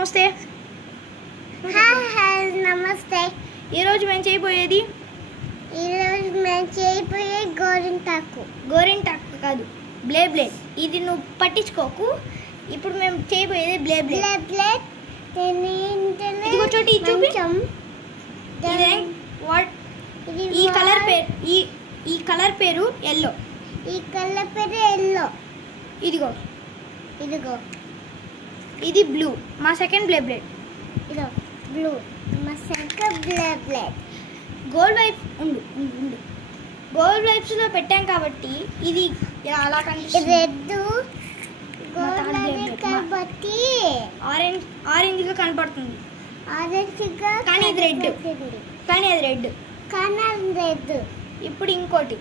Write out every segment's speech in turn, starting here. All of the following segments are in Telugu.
నమస్తే. హాయ్ నమస్తే. ఈరోజు మేము చేయబోయేది గోరింటాకు కాదు, బ్లేడ్. ఇది నువ్వు పట్టించుకోకు. ఇప్పుడు మేము చేయబోయేది బ్లేడ్. ఇదిగో చోటి చూపి. ఈ కలర్ పేరు ఎల్లో. ఇదిగో ఇది బ్లూ, మా సెకండ్ బ్లేడ్. గోల్డ్ వైప్ ఉండు. గోల్డ్ వైప్స్ లో పెట్టాం కాబట్టి ఇది అలా కనిపిస్తుంది. ఆరెంజ్ గా కనపడుతుంది, కానీ అది రెడ్. ఇప్పుడు ఇంకోటి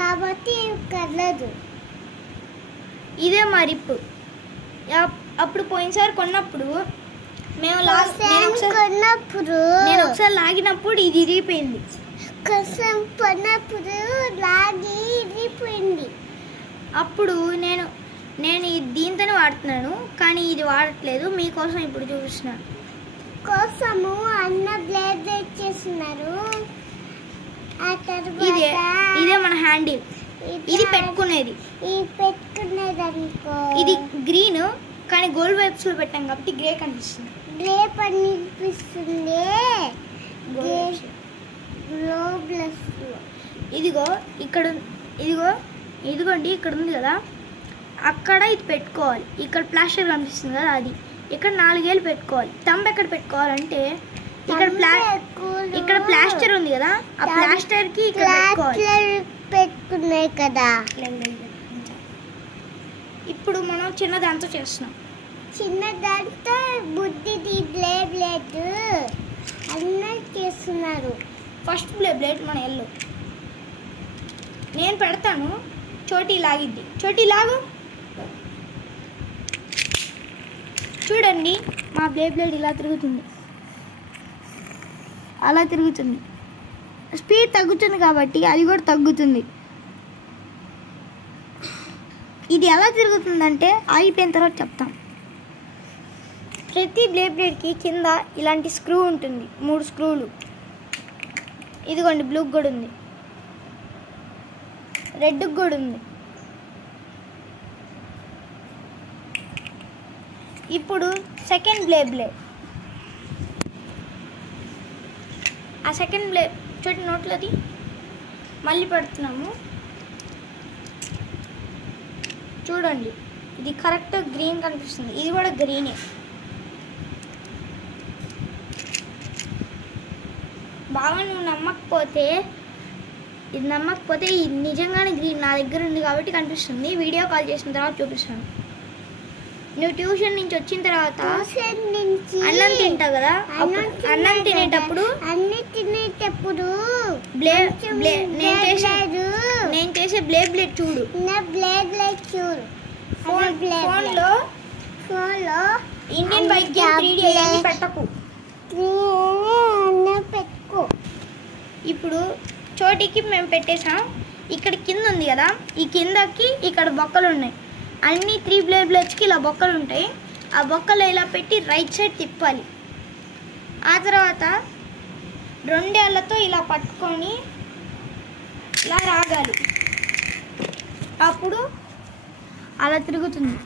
కాబట్టి కలదు. ఇదే మా రిప్. అప్పుడు పోయినసారి కొన్నప్పుడు నేను ఒకసారి లాగినప్పుడు ఇది ఇరిగిపోయింది. అప్పుడు నేను దీంతోనే వాడుతున్నాను, కానీ ఇది వాడట్లేదు. మీకోసం ఇప్పుడు చూపిస్తున్నాను. కోసము అన్న బ్లేడ్ చేస్తున్నారు. ఇదే మన హ్యాండిల్. ఇది పెట్టుకునేది అనుకో. ఇది గ్రీన్, కానీ గోల్డ్ వైప్స్ లో పెట్టాం కాబట్టి గ్రే కనిపిస్తుంది. ఇదిగోండి ఇక్కడ ఉంది కదా, అక్కడ ఇది పెట్టుకోవాలి. ఇక్కడ ప్లాస్టర్ కనిపిస్తుంది కదా, అది ఇక్కడ 4 ఏళ్ళు పెట్టుకోవాలి. తంబ్ ఎక్కడ పెట్టుకోవాలంటే ఇక్కడ ప్లాస్టర్ ఉంది కదా, ఆ ప్లాస్టర్ కి ఇక్కడ పెట్టుకున్నాయి కదా. ఇప్పుడు మనం చిన్న దాంతో చేస్తున్నాం. చిన్న దాంతో బుద్ధిది బ్లేడ్ అన్న చేస్తున్నారు. ఫస్ట్ బ్లేడ్ మన ఎల్లో. నేను పెడతాను, చోటి లాగిద్ది. చోటి లాగు. చూడండి, మా బ్లేడ్ ఇలా తిరుగుతుంది, అలా తిరుగుతుంది. స్పీడ్ తగ్గుతుంది కాబట్టి అది కూడా తగ్గుతుంది. ఇది ఎలా తిరుగుతుందంటే ఆగిపోయిన తర్వాత చెప్తాం. ప్రతి బ్లేడ్కి కింద ఇలాంటి స్క్రూ ఉంటుంది, 3 స్క్రూలు. ఇదిగోండి, బ్లూకి కూడా ఉంది, రెడ్కి కూడా ఉంది. ఇప్పుడు సెకండ్ బ్లేడ్. ఆ సెకండ్ బ్లేడ్ చోటి నోట్లది మళ్ళీ పెడుతున్నాము. చూడండి, ఇది కరెక్ట్ గ్రీన్ కనిపిస్తుంది. ఇది కూడా గ్రీనే. బాగా నువ్వు నమ్మకపోతే ఇది నిజంగానే గ్రీన్ నా దగ్గర ఉంది కాబట్టి కనిపిస్తుంది. వీడియో కాల్ చేసిన తర్వాత చూపిస్తాను. నువ్వు ట్యూషన్ నుంచి వచ్చిన తర్వాత అన్నం తింటావు కదా, అన్నం తినేటప్పుడు నేను చేసే బ్లేడ్ చూడు. ఫోన్లో ఇండియన్ బైక్ గేమ్ 3D పెట్టకు. ఇప్పుడు చోటికి మేము పెట్టేసాం. ఇక్కడ కింద ఉంది కదా, ఈ కిందకి ఇక్కడ బొక్కలు ఉన్నాయి. అన్ని 3 బ్లేడ్స్కి ఇలా బొక్కలు ఉంటాయి. ఆ బొక్కలు ఇలా పెట్టి రైట్ సైడ్ తిప్పాలి. ఆ తర్వాత 2 ఏళ్లతో ఇలా పట్టుకొని ఇలా రాగాలి. అప్పుడు అలా తిరుగుతుంది.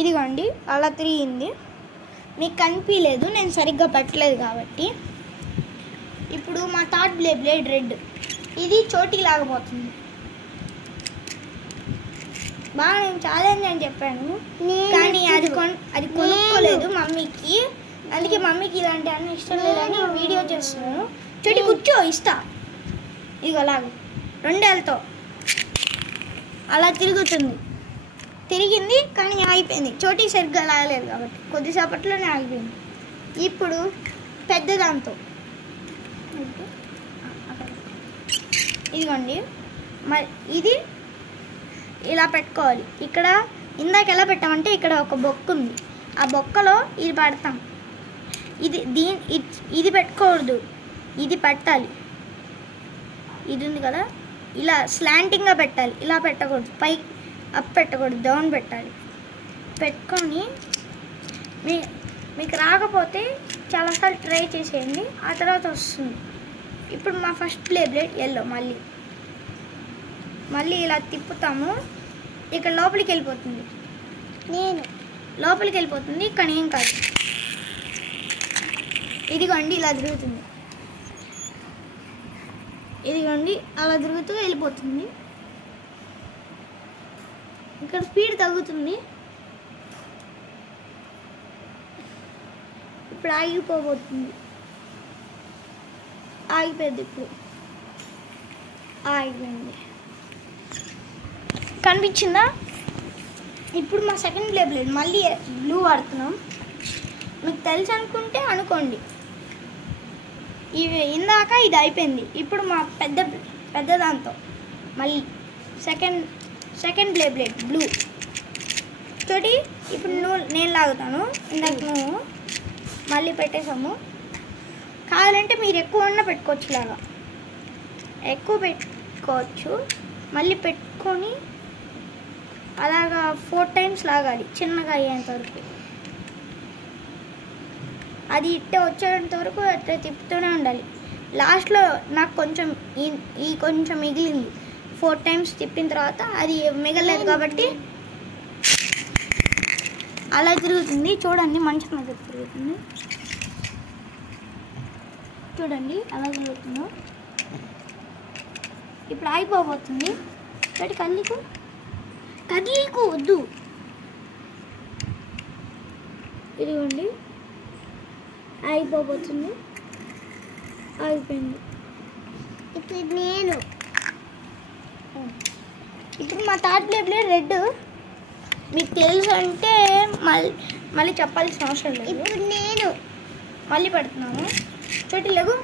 ఇదిగోండి అలా తిరిగింది. మీకు కనిపించలేదు, నేను సరిగ్గా పెట్టలేదు కాబట్టి. ఇప్పుడు మా థర్డ్ బ్లేడ్ రెడ్. ఇది చోటికి లాగబోతుంది. బాగా నేను ఛాలెంజ్ అని చెప్పాను, కానీ అది కొనుక్కోలేదు మమ్మీకి. అందుకే మమ్మీకి ఇలాంటి అన్ని ఇష్టం లేదని వీడియో చేస్తున్నాను. చోటి కూర్చో, ఇస్తా. ఇదిగో లాగు. 2 ఏళ్ళతో అలా తిరిగింది, కానీ ఆగిపోయింది. చోటి సరిగ్గా లాగలేదు కాబట్టి కొద్దిసేపట్లోనే ఆగిపోయింది. ఇప్పుడు పెద్ద దాంతో ఇదిగోండి, మరి ఇది ఇలా పెట్టుకోవాలి. ఇక్కడ ఇందాక ఎలా పెట్టామంటే ఇక్కడ ఒక బొక్క ఉంది, ఆ బొక్కలో ఇది పెడతాం. ఇది పెట్టుకోకూడదు, ఇది పెట్టాలి. ఇది ఉంది కదా, ఇలా స్లాంటింగ్గా పెట్టాలి, ఇలా పెట్టకూడదు, పై అప్ పెట్టకూడదు, డౌన్ పెట్టాలి. పెట్టుకొని మీకు రాకపోతే చాలాసార్లు ట్రై చేసేయండి, ఆ తర్వాత వస్తుంది. ఇప్పుడు మా ఫస్ట్ బ్లేడ్ ఎల్లో, మళ్ళీ ఇలా తిప్పుతాము, ఇక్కడ లోపలికి వెళ్ళిపోతుంది, లోపలికి వెళ్ళిపోతుంది, కానీ ఏం కాదు. ఇదిగోండి ఇలా తిరుగుతుంది, ఇదిగోండి అలా తిరుగుతూ వెళ్ళిపోతుంది. ఇక్కడ స్పీడ్ తగ్గుతుంది, ఇప్పుడు ఆగిపోబోతుంది, ఆగిపోయింది, ఇప్పుడు ఆగిపోయింది. కనిపించిందా? ఇప్పుడు మా సెకండ్ బ్లేడ్ మళ్ళీ బ్లూ వాడుతున్నాం. మీకు తెలుసు అనుకుంటే అనుకోండి. ఇందాక ఇది అయిపోయింది, ఇప్పుడు మా పెద్ద దాంతో మళ్ళీ సెకండ్ బ్లేడ్ బ్లూ తోటి ఇప్పుడు నేను లాగుతాను. ఇందాక నువ్వు మళ్ళీ పెట్టేసాము. కావాలంటే మీరు ఎక్కువ ఉన్న పెట్టుకోవచ్చు, ఇలాగా ఎక్కువ పెట్టుకోవచ్చు. మళ్ళీ పెట్టుకొని అలాగా 4 times లాగాలి, చిన్నగా అయ్యేంత వరకు. అది ఇట్టే వచ్చేంత వరకు అట్లా తిప్పుతూనే ఉండాలి. లాస్ట్లో నాకు కొంచెం కొంచెం మిగిలింది, 4 times తిప్పిన తర్వాత అది మిగలేదు కాబట్టి అలా తిరుగుతుంది. చూడండి, మంచిగా తిరుగుతుంది, చూడండి అలా తిరుగుతుందో. ఇప్పుడు ఆగిపోబోతుంది. కదిలీకు వద్దు, ఇదిగోండి ఆగిపోబోతుంది, ఆగిపోయింది. ఇప్పుడు మా థర్డ్ బ్లేడ్ రెడ్. మీకు తెలుసు అంటే మళ్ళీ చెప్పాల్సిన అవసరం లేదు. ఇప్పుడు నేను మళ్ళీ పెడుతున్నాను. చోటి లేవు.